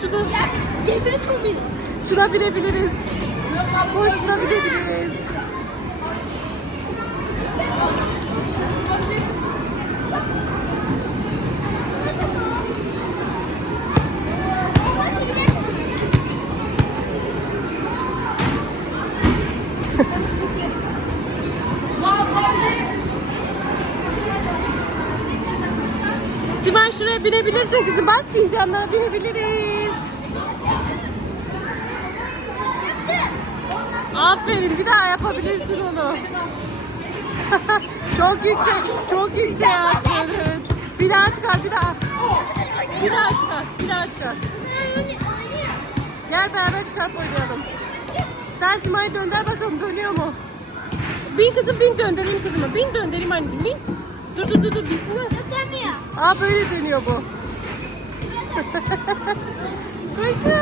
Şunu, Ya demir kalıyor. şuna binebiliriz. Koş şuna binebiliriz. Simay şuraya binebilirsin kızım. Bak fincanlara binebiliriz. Aferin bir daha yapabilirsin onu. çok yüksek, çok yüksek aferin. Bir daha çıkar, bir daha. Bir daha çıkar, bir daha çıkar. Gel beraber çıkarıp oynayalım. Sen Simay'ı dönder bakalım dönüyor mu? Bin kızım bin döndüreyim kızımı. Bin döndüreyim anneciğim bin. Dur dur dur dur bilsinler. Aa böyle dönüyor bu. Kızım.